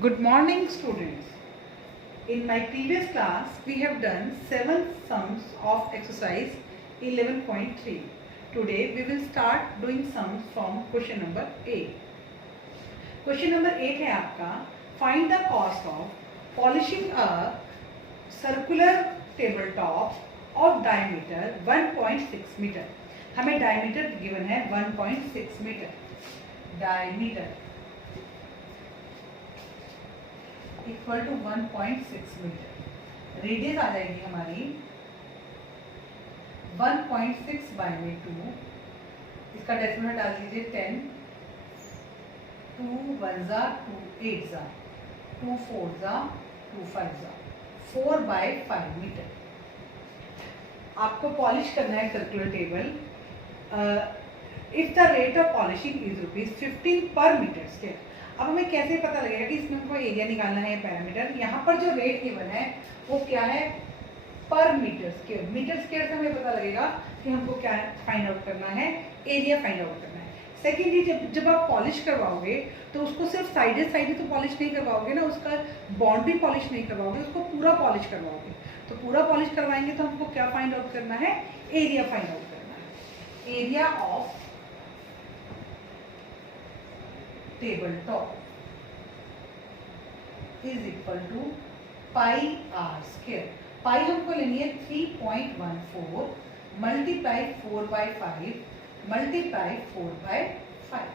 Good morning, students. In my previous class, we have done 7 sums of exercise 11.3. Today, we will start doing sums from question number 8. Question number 8 है आपका Find the cost of polishing a circular tabletop of diameter 1.6 meter. हमें diameter given है 1.6 meter. Diameter equal to 1.6 metre. Radius आ जाएगी हमारी 1.6 by में 2. इसका decimal डाल दीजिए 10. 2 1 जा 2 8 जा 2 4 जा 2 5 जा 4 बाई 5 मीटर. आपको पॉलिश करना है circular table. If the rate of polishing is ₹15 पर मीटर स्क्वायर. अब हमें कैसे पता लगेगा कि इसमें हमको एरिया निकालना है पैरामीटर. यहाँ पर जो रेट गिवन है वो क्या है, पर मीटर स्क्वायर. मीटर स्क्वायर से हमें पता लगेगा कि हमको क्या फाइंड आउट करना है, एरिया फाइंड आउट करना है. सेकेंडली जब आप पॉलिश करवाओगे तो उसको सिर्फ साइडे तो पॉलिश नहीं करवाओगे ना, उसका बाउंड्री पॉलिश नहीं करवाओगे, उसको पूरा पॉलिश करवाओगे. तो पूरा पॉलिश करवाएंगे तो हमको क्या फाइंड आउट करना है, एरिया फाइंड आउट करना है. Area of tabletop is equal to pi r square. पाई हमको लेनी है 3.14 मल्टीप्लाई 4 बाई 5 मल्टीप्लाई 4 बाई 5.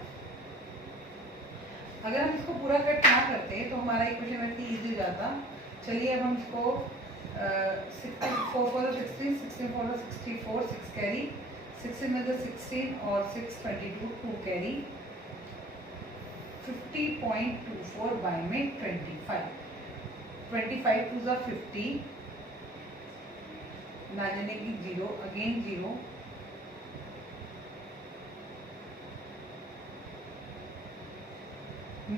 अगर हम इसको पूरा कट ना करते तो हमारा इक्वेशन में इजी हो जाता. चलिए अब हम इसको 64 for 16, 16 for 64, 6 कैरी, 16 में 16 और 6 22 2 कैरी, 50.24 बाई में 25. 25 टू ज़ा 50. इमेजिन की 0 अगेन 0.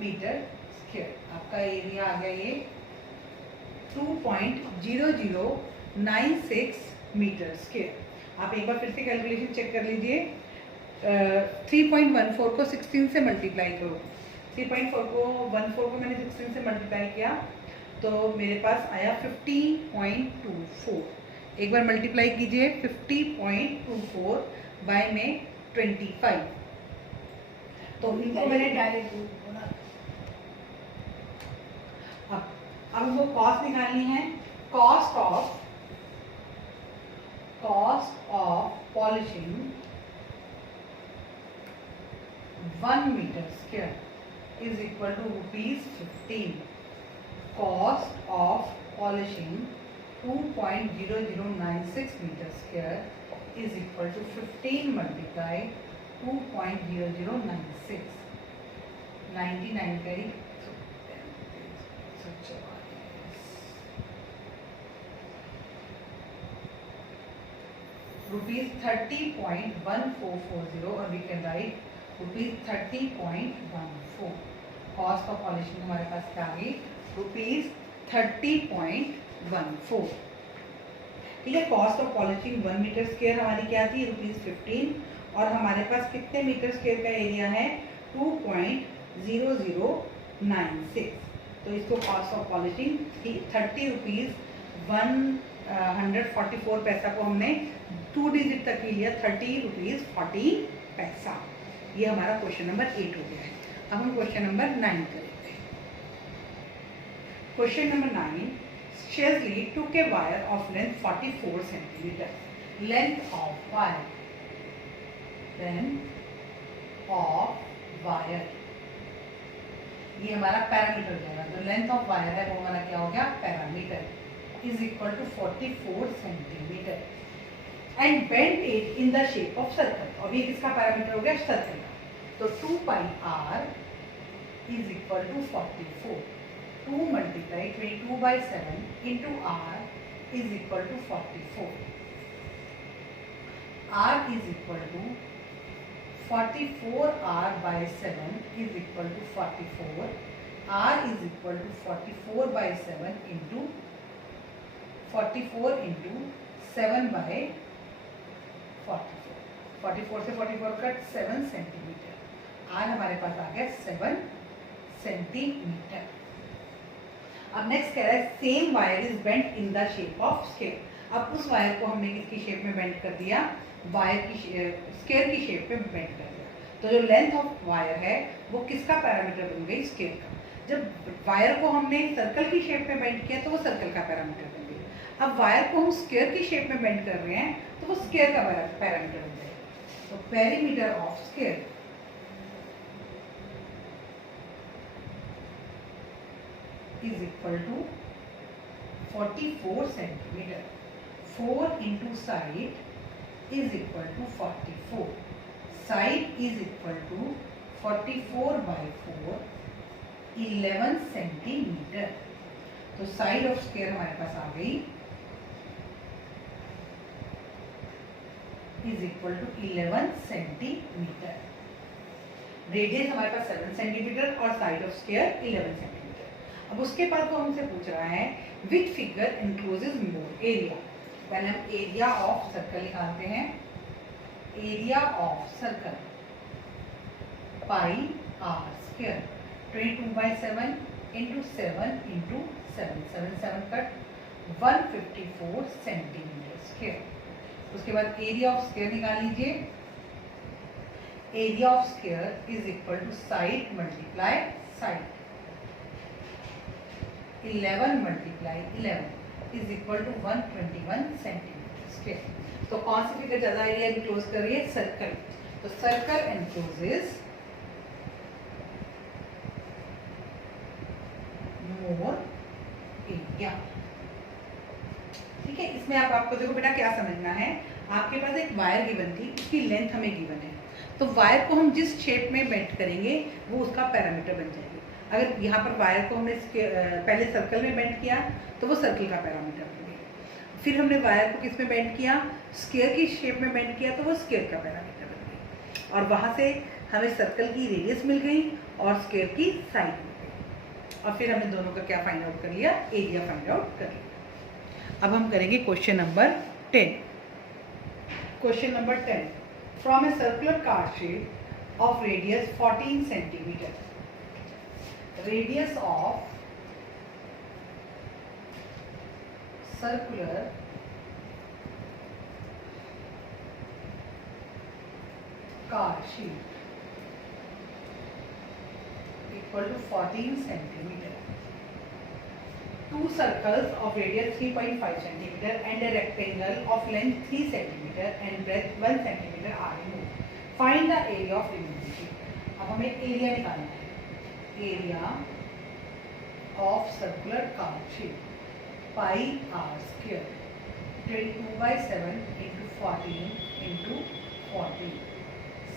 Metre square. आपका एरिया आ गया ये 2.0096 मीटर स्क्वायर. आप एक बार फिर से कैलकुलेशन चेक कर लीजिए. 3.14 को 16 से मल्टीप्लाई करो. 3.4 को 14 को मैंने 16 से मल्टीप्लाई किया तो मेरे पास आया 50.24. एक बार मल्टीप्लाई कीजिए 50.24 बाय में 25. तो इनको मैंने डायरेक्ट अब वो कॉस्ट निकालनी है. Cost of polishing 1 metre square is equal to ₹15. Cost of polishing 2.0096 meter square is equal to 15 multiply 2.0096. 99 करी ₹30.1440 और we can write ₹30.14. Cost of polishing हमारे पास क्या आ गई, ₹30.14. ठीक है. Cost of polishing 1 metre square हमारी क्या थी, ₹15. और हमारे पास कितने मीटर स्क्वायर का एरिया है, 2.0096. तो इसको कॉस्ट ऑफ पॉलिशिंग 30 रुपीज़ 144 पैसा को हमने 2 डिजिट तक ही लिया, 30 रुपीज़ 40 पैसा. ये हमारा क्वेश्चन नंबर 8 हो गया है. अब हम क्वेश्चन नंबर 9 करेंगे. Question number 9. Chesley took a wire of length 44 centimeter. Length of wire. ये हमारा पैरामीटर हो जाएगा. तो लेंथ ऑफ वायर है वो हमारा क्या हो गया, parameter. Is equal to 44 centimetre. And bend it in the shape of circle. और ये किसका पैरामीटर हो गया, सर्कल. तो 2 pi r is equal to 44. 2 multiply 22 by 7 into r is equal to 44. r is equal to 44r by 7 is equal to 44. r is equal to 44 by 7 into 44 into 7 by 44. 44 से 44 cut 7 centimetre. Are हमारे पास आ गया 7 centimetre. अब next कह रहा है same wire is bent in the shape of square. अब उस वायर को हमने किसकी शेप में बेंड कर दिया, वायर की स्केयर की शेप में बेंड कर दिया। तो जो लेंथ ऑफ वायर है वो किसका पैरामीटर बन गई, स्केयर का। जब वायर को हमने सर्कल की शेप में बेंड किया तो वो सर्कल का पैरामीटर बन गया। अब वायर को हम स्केयर की शेप में बेंड कर रहे हैं तो वो स्केयर का पैरामीटर बन जाएगा। तो perimeter of square is equal to 44 centimeter. 4 into side is equal to 44. Side is equal to 44 by 4, 11 centimeter. तो साइड ऑफ स्क्वायर हमारे पास आ गई is equal to 11 centimeter. Radius हमारे पास 7 सेंटीमीटर और साइड ऑफ स्क्वायर 11 सेंटीमीटर। अब उसके बाद वो हमसे पूछ रहा है which figure encloses more area. पहले हम एरिया ऑफ सर्कल निकालते हैं। Area of circle pi r square 22/7 into 7 into 7 7 7 cut 154 centimetre square. उसके बाद एरिया ऑफ स्क्वायर निकाल लीजिए। Area of square is equal to side multiply side. 11 multiply 11 is equal to 121 centimetre square. तो कौन सी figure ज्यादा एरिया एनक्लोज कर रही है, सर्कल। तो सर्कल एनक्लोजेस मोर एरिया। ठीक है, इसमें आपको देखो बेटा क्या समझना है। आपके पास एक वायर गिवन थी, उसकी लेंथ हमें गिवन है, तो वायर को हम जिस शेप में बेंड करेंगे वो उसका पैरामीटर बन जाएगी। अगर यहाँ पर वायर को हमने पहले सर्कल में बेंड किया तो वो सर्कल का पैरामीटर बन गया। फिर हमने वायर को किस में बेंड किया, स्क्वायर की शेप में बेंड किया तो वो स्क्वायर का पैरामीटर बन गई। और वहाँ से हमें सर्कल की रेडियस मिल गई और स्क्वायर की साइड मिल गई। और फिर हमने दोनों का क्या फाइंड आउट कर लिया, एरिया फाइंड आउट कर लिया। अब हम करेंगे question number 10। Question number 10, from a circular card shape of radius 14 centimetre. Radius of circular card sheet equal to 14 centimeter. Two circles of radius 3.5 centimeter and a rectangle of length 3 centimeter and breadth 1 centimeter are removed. Find the area of removed sheet. अब हमें area निकालना है। Area of circular card sheet pi r square 22/7 into 14 into 14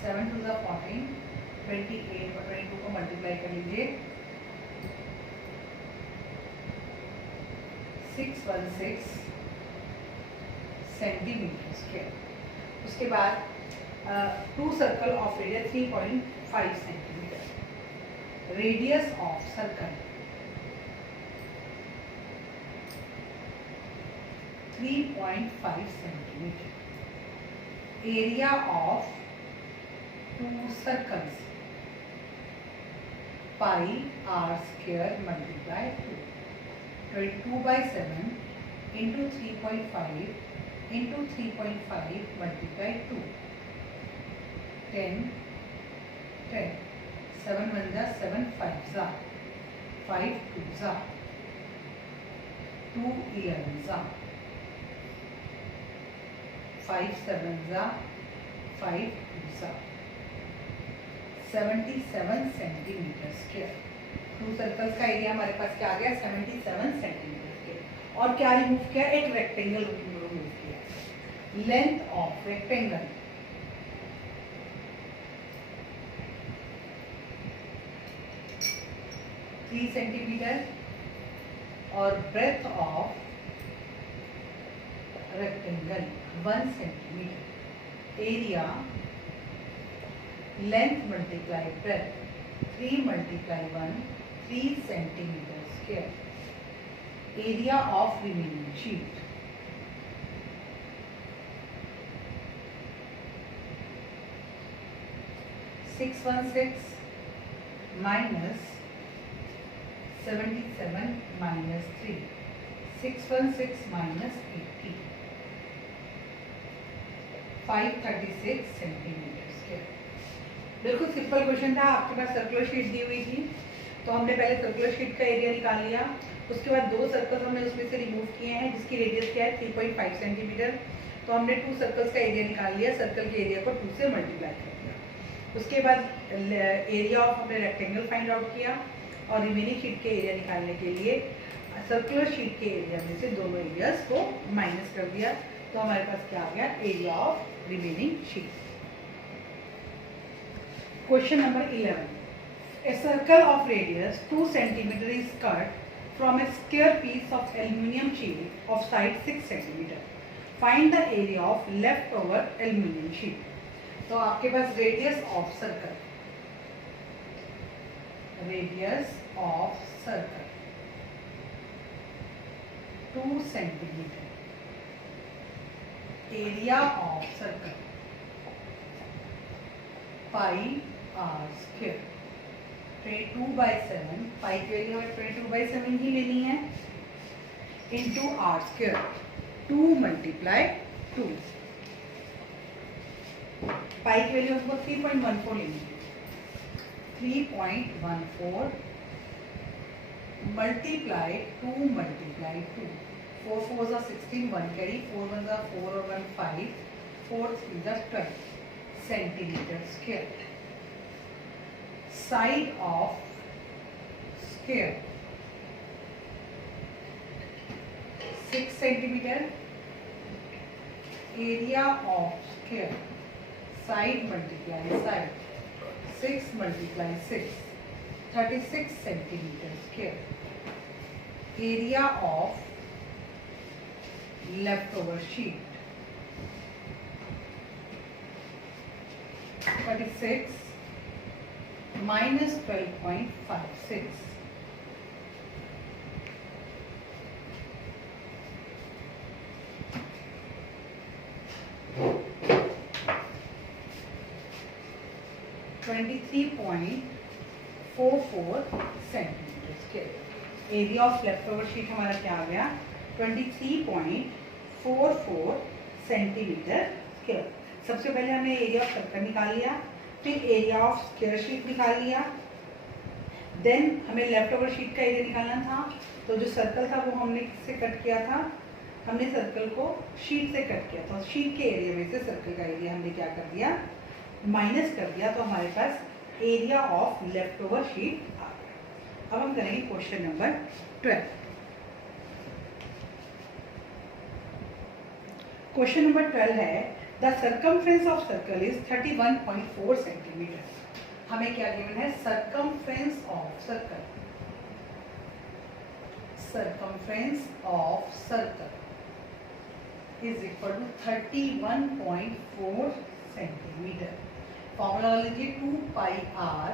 7 to the 14 28 और 22 को multiply कर लीजिए 616 centimetre square. उसके बाद two circle of radius 3.5 centimetre. Radius of circle 3.5 centimetre. Area of two circles pi r square multiply 2 22/7 into 3.5 into 3.5 multiply 2 10 10 7 1 जा 7 5 जा 5 2 जा 2 11 जा 5 7 जा 5 2 जा 77 सेंटीमीटर स्क्वायर। टू सर्कल्स का एरिया हमारे पास क्या आ गया, 77 सेंटीमीटर स्क्वायर। और क्या रिमूव किया, एक रेक्टेंगल रिमूव किया। लेंथ ऑफ रेक्टेंगल 3 सेंटीमीटर और breadth of rectangle 1 centimetre. Area length multiply breadth 3 multiply 1 3 centimetre square. Area of remaining sheet 616 minus 77 minus 3, 616 minus 80, 536 centimetre square. बिल्कुल सिंपल क्वेश्चन था। आपके पास circular sheet दी हुई थी, तो हमने पहले सर्कुलर शीट का एरिया निकाल लिया। उसके बाद 2 सर्कल हमने उसमें से रिमूव किए हैं जिसकी रेडियस क्या है 3.5 सेंटीमीटर। तो हमने 2 सर्कल्स का एरिया निकाल लिया, सर्कल के एरिया को 2 से मल्टीप्लाई कर दिया। उसके बाद एरिया ऑफ हमने रेक्टेंगल फाइंड आउट किया और रिमेनिंग शीट के एरिया निकालने के लिए सर्कुलर शीट के एरिया में से दोनों एरियाज को माइनस कर दिया। तो हमारे पास क्या आ गया, area of remaining sheet. Question number 11, a circle of radius 2 cm is cut from a square piece of aluminium sheet of side 6 cm. Find the area of leftover aluminium sheet. तो आपके पास radius of circle, radius of circle 2 centimetre, area of circle pi r square, 22/7, pi की value हमें 22/7 ही लेनी है, into are square 2 × 2। पाई की value हमको 3.14 लेनी है, 3.14 मल्टीप्लाई 2 × 2, 4 4 are 16, 1 carry, 4 1 are 4 और 1 5, 4 3 are 12 centimetre square. Side of square 6 centimetre, area of square side multiply side 6 × 6, 36 centimetre square. Area of leftover sheet 36 minus 12.56, centimetre square. Area of leftover sheet हमारा क्या आ गया, 23.44 centimetre square. सबसे पहले हमने area of circle निकाल लिया, फिर area of square sheet निकाल लिया, देन हमें लेफ्ट ओवर शीट का एरिया निकालना था। तो जो सर्कल था वो हमने किससे कट किया था, हमने सर्कल को शीट से कट किया था। शीट के एरिया में से सर्कल का एरिया हमने क्या कर दिया, माइनस कर दिया। तो हमारे पास area of leftover sheet आ गया। अब हम करेंगे क्वेश्चन नंबर 12। क्वेश्चन नंबर 12 है, the circumference of circle is 31.4 centimetre. हमें क्या गिवन है, circumference of circle, circumference of circle is equal to 31.4 centimetre. Formula लीजिए, 2πr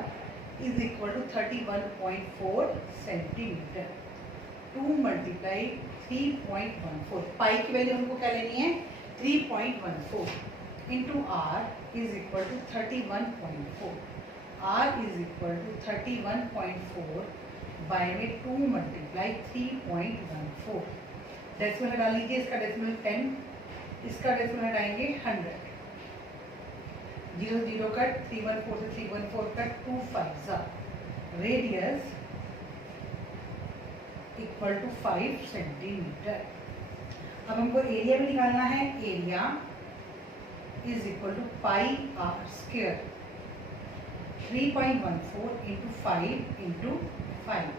is equal to 31.4 centimetre, 2 × 3.14। Pi की वैल्यू हमको क्या लेनी है, 3.14 into r is equal to 31.4। R is equal to 31.4 by में 2 × 3.14। डेसिमल हटा लीजिए, इसका डेसिमल 10, इसका डेसिमल हटाएंगे 100, 0 0 कट, 314 से 314 cut, 2 5 radius equal to 5 centimetre. अब हमको एरिया भी निकालना है, area is equal to pi r square, 3.14 into 5 into 5,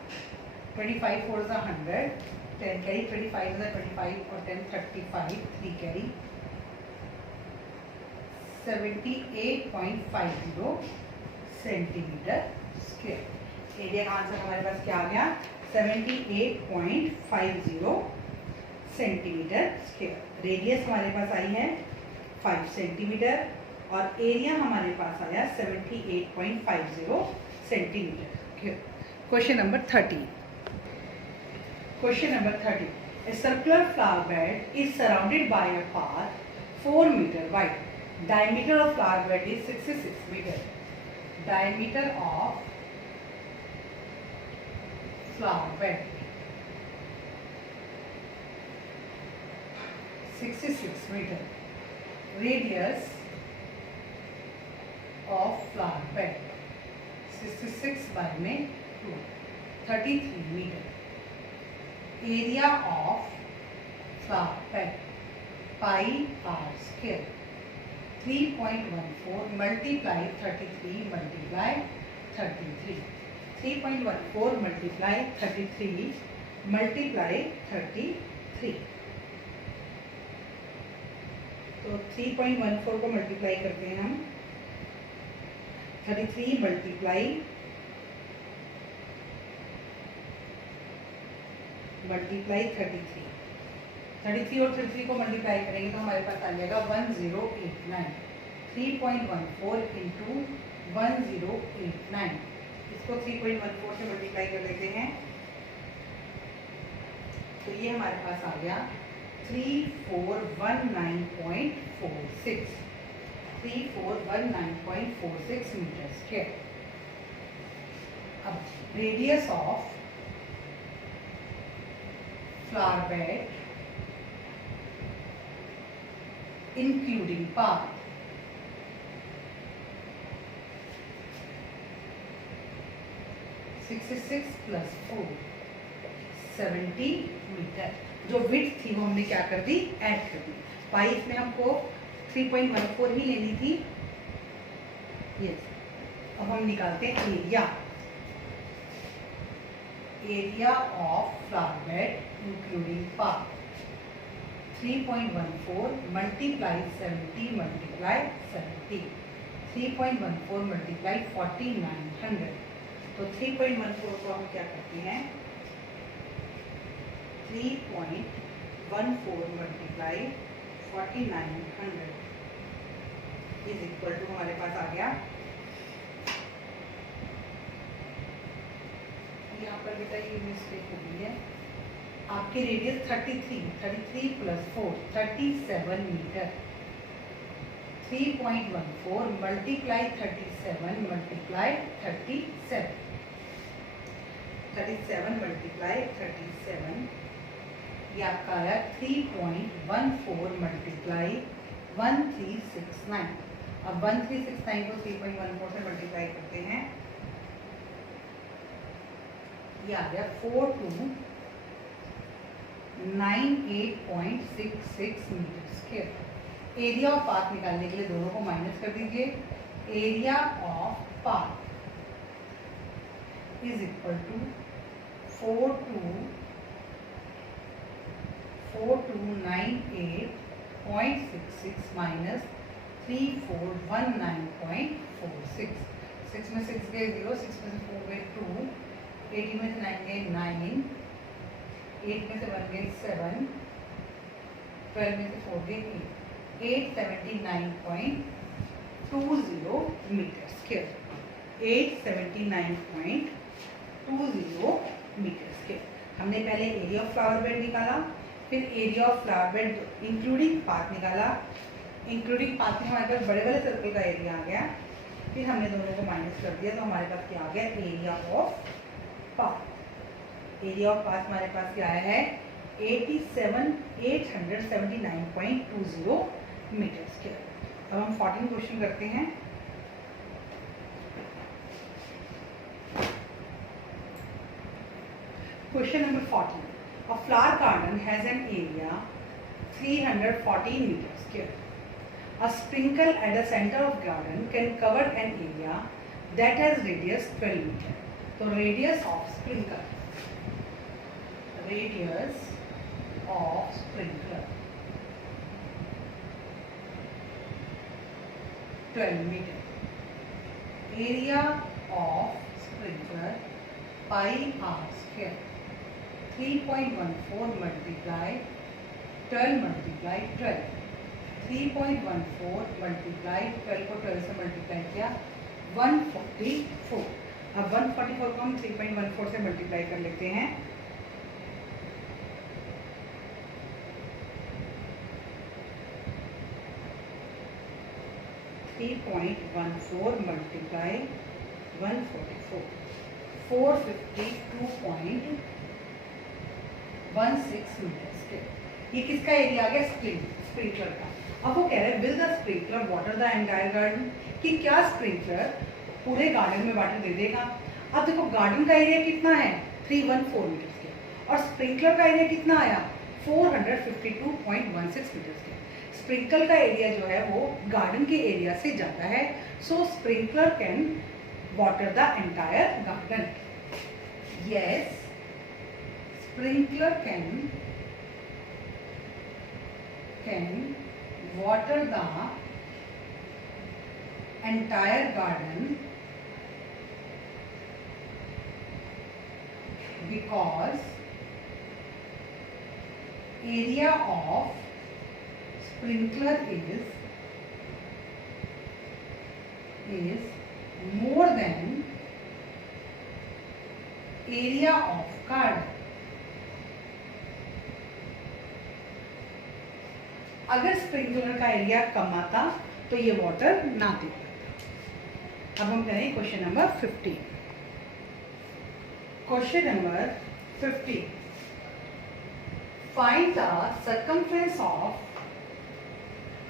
25 4 is 100, 10 carry, 25 is 25 और 10 35, 3 कैरी, 78.50 सेंटीमीटर स्क्वायर। एरिया का आंसर हमारे पास क्या आ गया, 78.50 सेंटीमीटर स्क्वायर। रेडियस हमारे पास आई है 5 सेंटीमीटर और एरिया हमारे पास आया 78.50 centimetre. Question number 30। Question number 30, a circular flower bed is surrounded by a path 4 meter wide. Diameter of flower bed is 66 meter. Diameter of flower bed. 66 meter. Radius of flower bed 66 by में 2, 33 meter. Area of flower bed pi r square 3.14 multiply 33 multiply 33. 3.14 multiply 33 multiply 33. तो 3.14 को multiply करते हैं हम 33 multiply 33 और 33 को multiply करेंगे तो हमारे पास आ जाएगा 1089. 3.14 इंटू 1089. इसको 3.14 से मल्टीप्लाई कर लेते हैं तो ये हमारे पास आ गया 3419.46. 3419.46 मीटर स्क्वायर. अब radius of flower bed including path 66 plus 4 70 metre. जो विड्थ थी वो हमने क्या कर दी, ऐड कर दी. पाई इसमें हमको 3.14 ही लेनी थी. यस. अब हम निकालते हैं area. Area of flower bed including path 3.14 multiply 70 multiply 70. 3.14 multiply 4900. तो 3.14 को हम क्या करते हैं 3.14 मल्टीप्लाई 4900 इज इक्वल टू हमारे पास आ गया. यहाँ पर बेटा ये मिस्टेक हो गई है. आपके radius 33 plus 4 37 metre. 3.14 multiply 37 multiply 37 multiply 37 ये आपका आया 3.14 मल्टीप्लाई 1369. अब 1369 को 3.14 से मल्टीप्लाई करते हैं. ये आ गया 4298.66 metre square. Area of path निकालने के लिए दोनों को माइनस कर दीजिए. Area of path is equal to 4298.66 minus 3419.46. 6 में 6 गए 0, 6 में से 4 गए 2, 18 में से 9 गए 9, 8 में से 1 गए 7, 12 में से 4 गए 8. 879.20 मीटर स्क्वायर. 879.20 metre square. हमने पहले एरिया ऑफ फ्लावर बेड निकाला, फिर area of flower bed including path निकाला. इंक्लूडिंग पाथ में हमारे पास बड़े वाले सर्कल का एरिया आ गया. फिर हमने दोनों को माइनस कर दिया तो हमारे पास क्या आ गया area of path. Area of path हमारे पास क्या आया है 879.20 मीटर स्क्वायर. अब हम 14 क्वेश्चन करते हैं. Question number 14. A flower garden has an area 314 meters square. A sprinkle at the center of garden can cover an area that has radius 12 meter. So radius of sprinkler. Radius of sprinkler 12 meter. Area of sprinkler pi r square. 3.14 multiply 12 multiply 12. 3.14 multiply 12 को 12 से multiply किया 144. अब 144 को हम 3.14 से multiply कर लेते हैं. .14 multiply 144 452.16 मीटर स्क्वायर। ये किसका एरिया आ गया? स्प्रिंकलर का। अब वो कह रहे हैं will the sprinkler water the entire garden, कि क्या स्प्रिंकलर पूरे गार्डन में वाटर दे देगा। अब देखो गार्डन का एरिया कितना है? 314 मीटर स्क्वायर, और स्प्रिंकलर का एरिया कितना आया? 452.16 मीटर स्क्वायर। स्प्रिंकलर का एरिया जो है वो गार्डन के एरिया से ज़्यादा है, so sprinkler can water the entire garden. Yes, sprinkler can water the entire garden because area of sprinkler is more than area of garden। अगर स्प्रिंकलर का एरिया कम आता तो ये वाटर ना दे पाता। अब हम करें question number 15। Question number 15, find the circumference of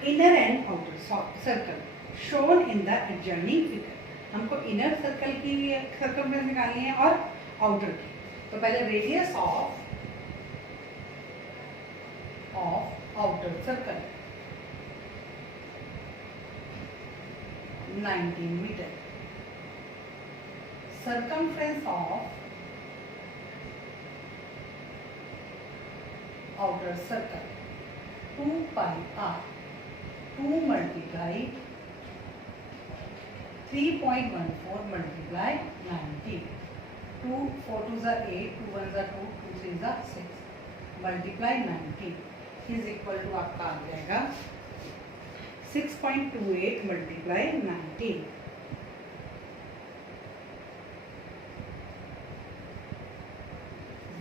inner and outer circle shown in the adjoining figure. हमको इनर सर्कल की सर्कमफ्रेंस निकालनी है और आउटर की। तो पहले radius of outer circle 19 meter, circumference of outer circle 2 pi r, 2 multiply 3.14 multiply 90, 2 4 2 are 8, 2 1 are 2, 2 3 are 6 multiply 90 is equal to आपका आ जाएगा 6.28 मल्टीप्लाई 90,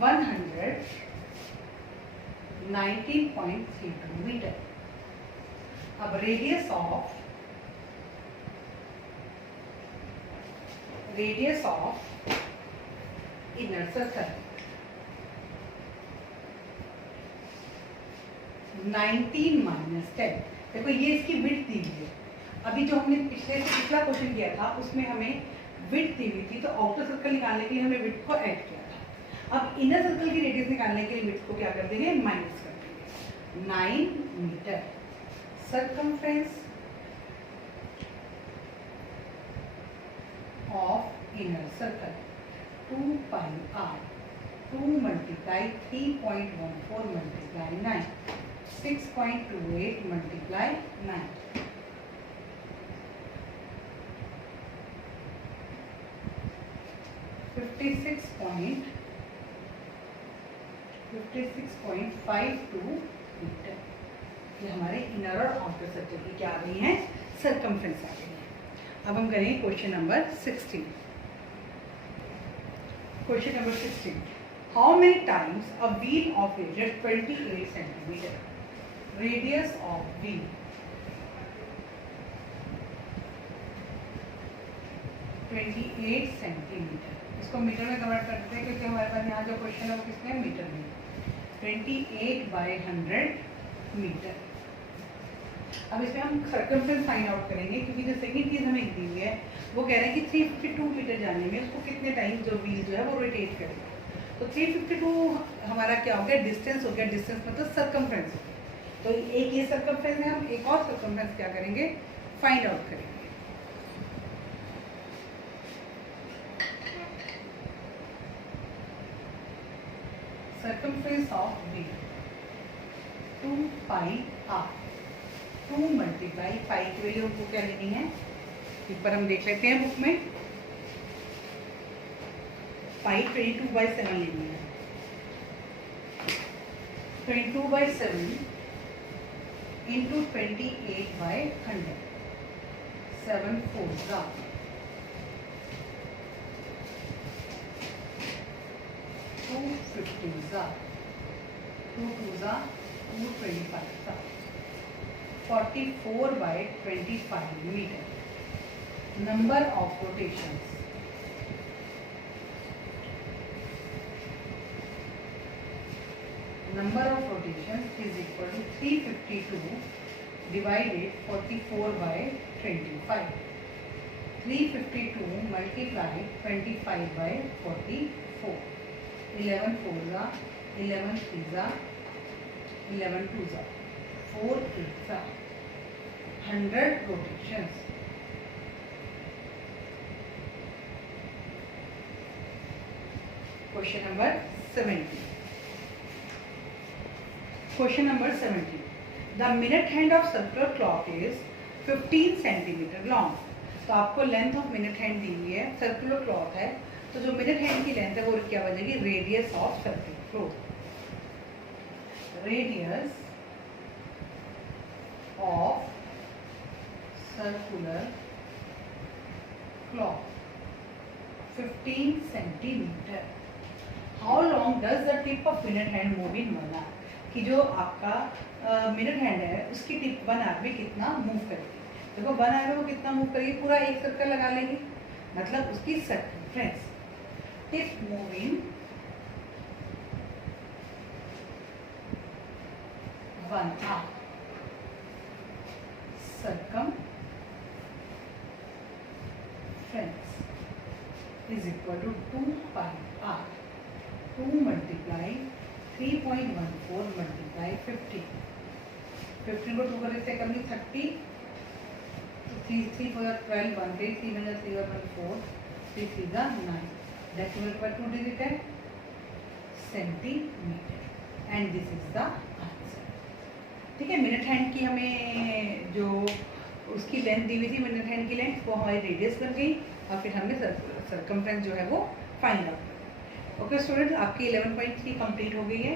119.32 मीटर। अब radius of inner circle 19 minus 10। देखो ये इसकी विड्थ दी हुई है। अभी जो हमने पिछला क्वेश्चन किया था उसमें हमें विड्थ दी हुई थी, तो आउटर सर्कल निकालने के लिए हमने विड्थ को ऐड किया था। अब इनर सर्कल की रेडियस निकालने के लिए विड्थ को क्या कर देंगे? माइनस कर देंगे। 9 metre circumference of inner circle 2 pi r, 2 multiply 3.14 multiply 9, 6.28 multiply 9, 56.52 metre. ये हमारे इनर और आउटर सर्कल की क्या आ गई हैं? सर्कमफ्रेंस आ गई है। अब हम करेंगे question number 16। Question number 16, how many times a wheel of radius 28 centimetre, radius of wheel 28 centimetre. इसको मीटर में कन्वर्ट करते हैं क्योंकि हमारे पास यहाँ जो क्वेश्चन है वो किसमें? मीटर में। 28/100 मीटर। अब इसमें हम सर्कमफ्रेंस फाइंड आउट करेंगे क्योंकि जो सेकंड चीज हमें दी हुई है वो कह रहे हैं कि 352 मीटर जाने में उसको कितने टाइम जो व्हील जो है वो रोटेट करेगा। तो 352 हमारा क्या हो गया? डिस्टेंस हो गया। डिस्टेंस मतलब सर्कमफ्रेंस हो गया। तो एक ये सर्कमफ्रेंस है, हम एक और सर्कमफ्रेंस क्या करेंगे? फाइंड आउट करेंगे। circumference of wheel 2 pi r, 2 multiply पाई की वैल्यू हमको क्या लेनी है? एक बार हम देख लेते हैं बुक में। पाई 22/7 लेनी है। 22/7 into 28/100, 7 4 250 2 2 225 44/25 metre. Number of rotations number of rotations is equal to 352 divided 44 by 25. 352 multiply 25 by 44. 11 4s are 11 3s are 11 2s are 4 8s are 100 rotations. Question number 70. Question number 70. The minute hand of circular clock is 15 centimeter long. तो आपको length of minute hand दी हुई है, circular clock है, तो जो minute hand की length है वो क्या बनेगी? Radius of circular clock. Radius of circular clock 15 centimetre. How long does the tip of minute hand move in 1 hour? कि जो आपका मिनट हैंड है उसकी टिप 1 आवर में कितना मूव करेगी? देखो 1 आवर में वो कितना मूव करेगी? पूरा एक सर्कल लगा लेंगे, मतलब उसकी circumference. Tip move in 1 hour. Circumference is equal to 2 pi r. 2 multiply 3.14 multiply 15. 15 को 2 कर देते कर ली 30. 3 for 12 1 3 3 minus 3 1 4 3 3 is 9. Decimal पर 2 digit है centimetre. And this is the answer. ठीक है, मिनट हैंड की हमें जो उसकी लेंथ दी हुई थी, मिनट हैंड की लेंथ, वो हमारी रेडियस बन गई और फिर हमने सर्कमफ्रेंस जो है वो फाइंड आउट किया. ओके स्टूडेंट, आपकी 11.3 कंप्लीट हो गई है,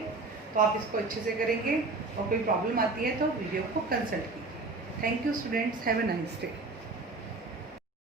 तो आप इसको अच्छे से करेंगे और कोई प्रॉब्लम आती है तो वीडियो को कंसल्ट कीजिए. Thank you students, have a nice day.